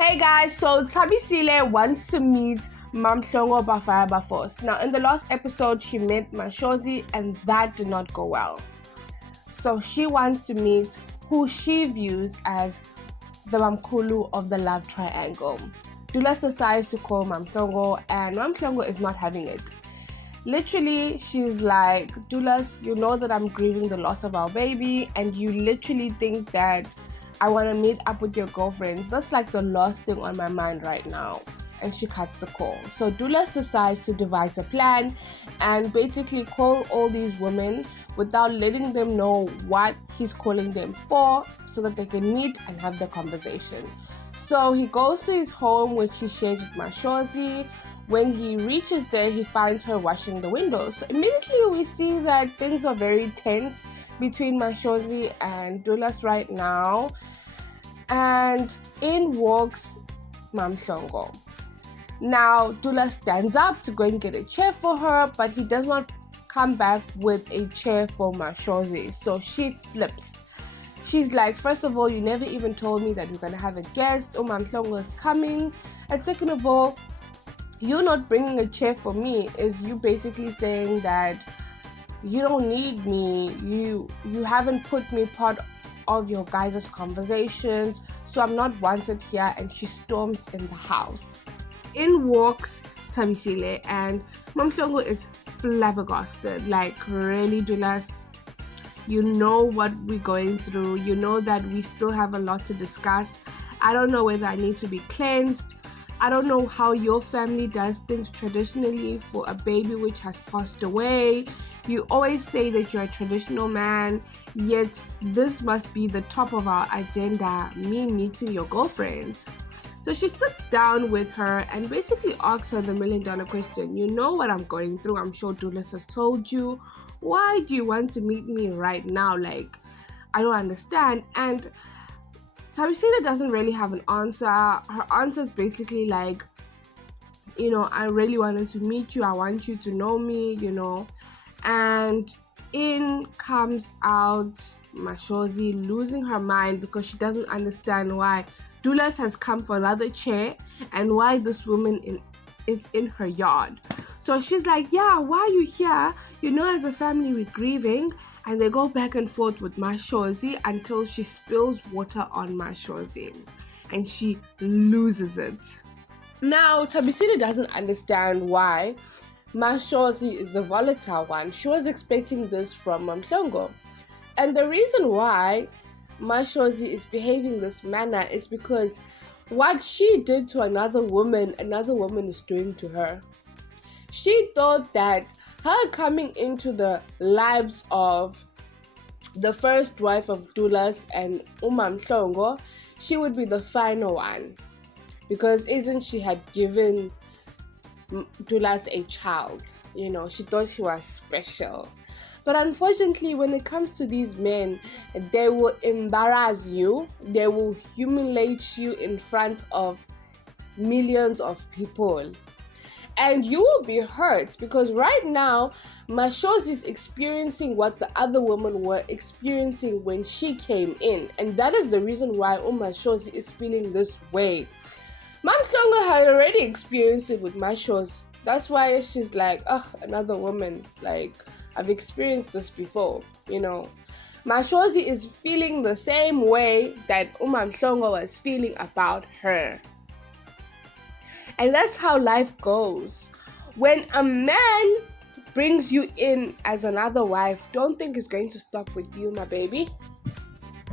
Hey guys, so Tabisile wants to meet Mamhlongo Bafaya Bafos. Now, in the last episode, she met Mashozi and that did not go well. So she wants to meet who she views as the Mamkulu of the love triangle. Dulas decides to call Mamhlongo and Mamhlongo is not having it. Literally, she's like, Dulas, you know that I'm grieving the loss of our baby and you literally think that I want to meet up with your girlfriends. That's like the last thing on my mind right now. And she cuts the call. So Dulas decides to devise a plan and basically call all these women without letting them know what he's calling them for so that they can meet and have the conversation. So he goes to his home, which he shares with Mashozi. When he reaches there, he finds her washing the windows. So immediately we see that things are very tense between Mashozi and Dulas right now. And in walks Mamhlongo. Now Dulas stands up to go and get a chair for her, but he does not come back with a chair for Mashozi. So she flips. She's like, first of all, you never even told me that you're going to have a guest. Oh, Mamhlongo is coming. And second of all, you not bringing a chair for me is you basically saying that you don't need me. You haven't put me part of your guys' conversations, so I'm not wanted here. And she storms in the house. In walks Tabisile and Mamhlongo is flabbergasted. Like, really, Dulas? You know what we're going through. You know that we still have a lot to discuss. I don't know whether I need to be cleansed. I don't know how your family does things traditionally for a baby which has passed away. You always say that you're a traditional man, yet this must be the top of our agenda, me meeting your girlfriend. So she sits down with her and basically asks her the $1 million question. You know what I'm going through. I'm sure Dulas has told you. Why do you want to meet me right now? Like, I don't understand. And Tabisile doesn't really have an answer. Her answer is basically like, I really wanted to meet you. I want you to know me, And in comes out Mashozi losing her mind because she doesn't understand why Dulas has come for another chair and why this woman is in her yard. So she's like, yeah, why are you here? As a family we're grieving. And they go back and forth with Mashozi until she spills water on Mashozi and she loses it. Now, Tabisile doesn't understand why Mashozi is the volatile one. She was expecting this from Mamhlongo. And the reason why Mashozi is behaving this manner is because what she did to another woman is doing to her. She thought that her coming into the lives of the first wife of Dulas and Mamhlongo, she would be the final one. Because isn't she had given Dulas a child? She thought she was special. But unfortunately, when it comes to these men, they will embarrass you. They will humiliate you in front of millions of people. And you will be hurt because right now, Mashozi is experiencing what the other women were experiencing when she came in. And that is the reason why Mashozi is feeling this way. Mamhlongo had already experienced it with Mashozi. That's why she's like, another woman. Like, I've experienced this before, Mashozi is feeling the same way that Mamhlongo was feeling about her. And that's how life goes. When a man brings you in as another wife, don't think he's going to stop with you, my baby.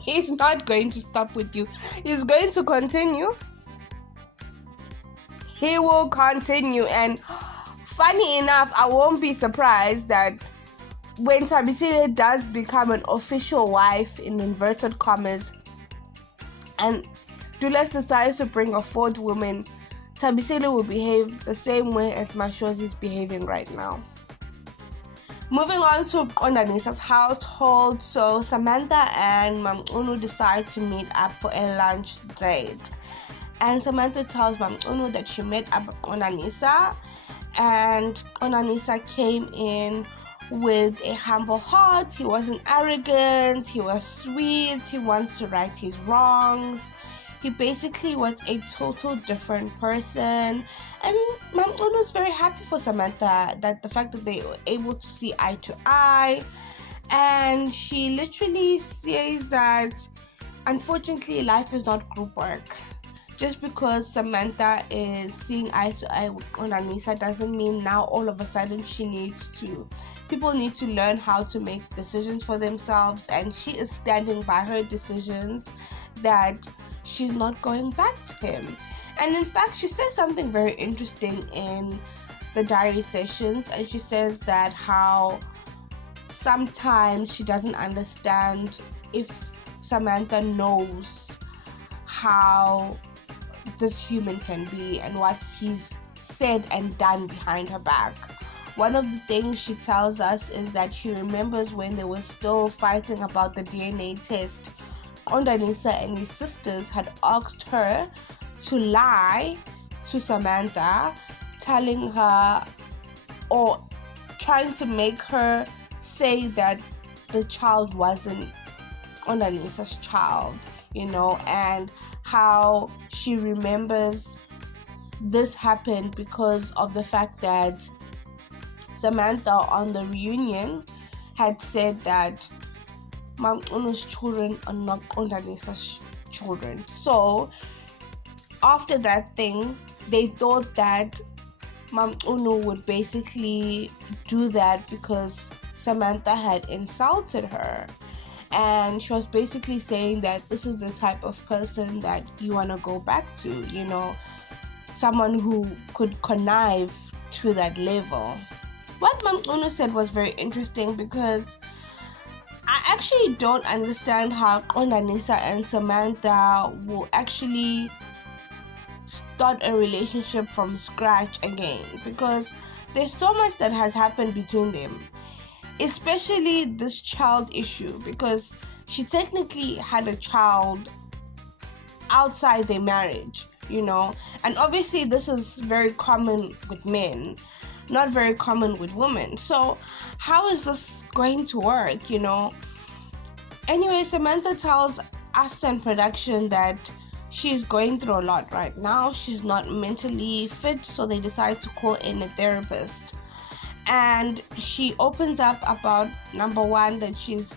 He's not going to stop with you. He's going to continue. He will continue. And funny enough, I won't be surprised that when Tabisile does become an official wife, in inverted commas, and Dulas decides to bring a fourth woman, Tabisile will behave the same way as Mashozi is behaving right now. Moving on to Qondanisa's household. So Samantha and Mamunu decide to meet up for a lunch date. And Samantha tells Mamunu that she met up with Qondanisa. And Qondanisa came in with a humble heart. He wasn't arrogant. He was sweet. He wants to right his wrongs. He basically was a total different person. And Mamcolo was very happy for Samantha, that the fact that they were able to see eye to eye. And she literally says that unfortunately life is not group work. Just because Samantha is seeing eye to eye with Anissa doesn't mean now all of a sudden people need to learn how to make decisions for themselves, and she is standing by her decisions that she's not going back to him. And in fact, she says something very interesting in the diary sessions, and she says that how sometimes she doesn't understand if Samantha knows how this human can be and what he's said and done behind her back. One of the things she tells us is that she remembers when they were still fighting about the DNA test, Kondanisa and his sisters had asked her to lie to Samantha, telling her or trying to make her say that the child wasn't Ondanisa's child, and how she remembers this happened because of the fact that Samantha on the reunion had said that Mam'unu's children are not Ondanisa's children. So after that thing, they thought that Mam'unu would basically do that because Samantha had insulted her. And she was basically saying that this is the type of person that you want to go back to, someone who could connive to that level. What Mam Uno said was very interesting because I actually don't understand how Kondanisa and Samantha will actually start a relationship from scratch again, because there's so much that has happened between them. Especially this child issue, because she technically had a child outside their marriage, and obviously this is very common with men, not very common with women. So how is this going to work, Anyway, Samantha tells us in production that she's going through a lot right now. She's not mentally fit, so they decide to call in a therapist. And she opens up about, number one, that she's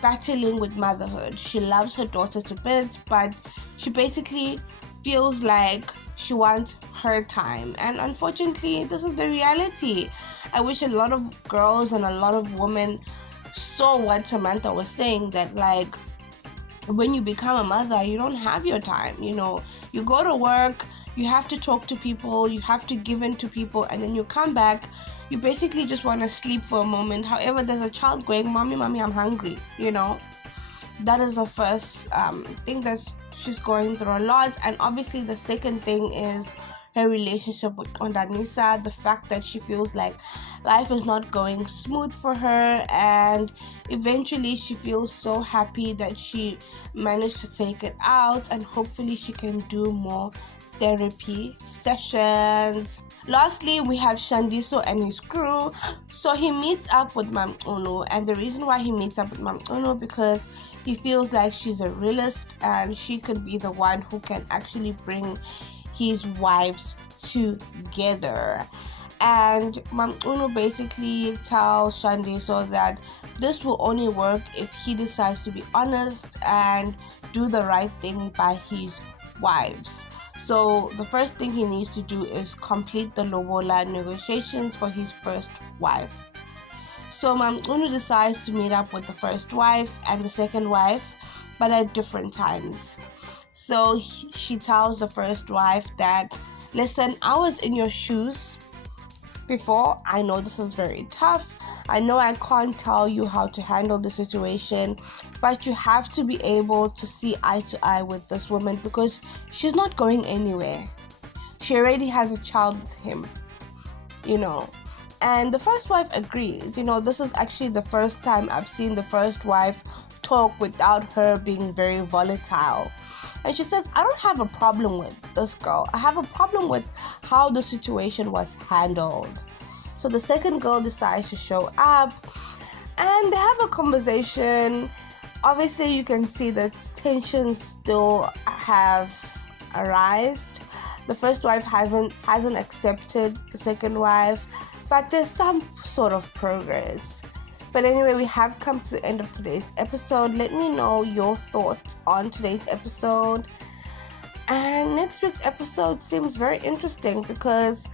battling with motherhood. She loves her daughter to bits, but she basically feels like she wants her time. And unfortunately, this is the reality. I wish a lot of girls and a lot of women saw what Samantha was saying, that like when you become a mother, you don't have your time. You go to work, you have to talk to people, you have to give in to people, and then you come back, you basically just want to sleep for a moment. However, there's a child going, mommy, I'm hungry, That is the first thing that she's going through a lot. And obviously the second thing is her relationship with Kondanisa, the fact that she feels like life is not going smooth for her, and eventually she feels so happy that she managed to take it out, and hopefully she can do more therapy sessions. Lastly, we have Shandiso and his crew. So he meets up with Mam Uno, and the reason why he meets up with Mam Uno because he feels like she's a realist and she could be the one who can actually bring his wives together. And Mam Uno basically tells Shandiso that this will only work if he decides to be honest and do the right thing by his wives. So the first thing he needs to do is complete the lobola negotiations for his first wife. So Mam Uno decides to meet up with the first wife and the second wife, but at different times. So she tells the first wife that, listen, I was in your shoes before. I know this is very tough. I know I can't tell you how to handle the situation, but you have to be able to see eye to eye with this woman because she's not going anywhere. She already has a child with him, And the first wife agrees. This is actually the first time I've seen the first wife talk without her being very volatile. And she says, I don't have a problem with this girl. I have a problem with how the situation was handled. So the second girl decides to show up and they have a conversation obviously you can see that tensions still have arisen. The first wife hasn't accepted the second wife, but there's some sort of progress. But anyway, we have come to the end of today's episode. Let me know your thoughts on today's episode. And next week's episode seems very interesting because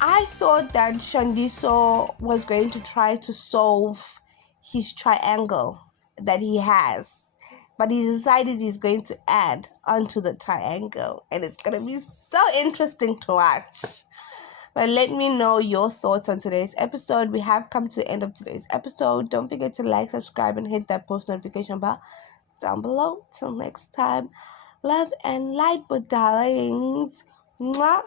I thought that Shandiso was going to try to solve his triangle that he has, but he decided he's going to add onto the triangle, and it's going to be so interesting to watch. But let me know your thoughts on today's episode. We have come to the end of today's episode. Don't forget to like, subscribe, and hit that post notification bell down below. Till next time, love and light, but darlings. Mwah.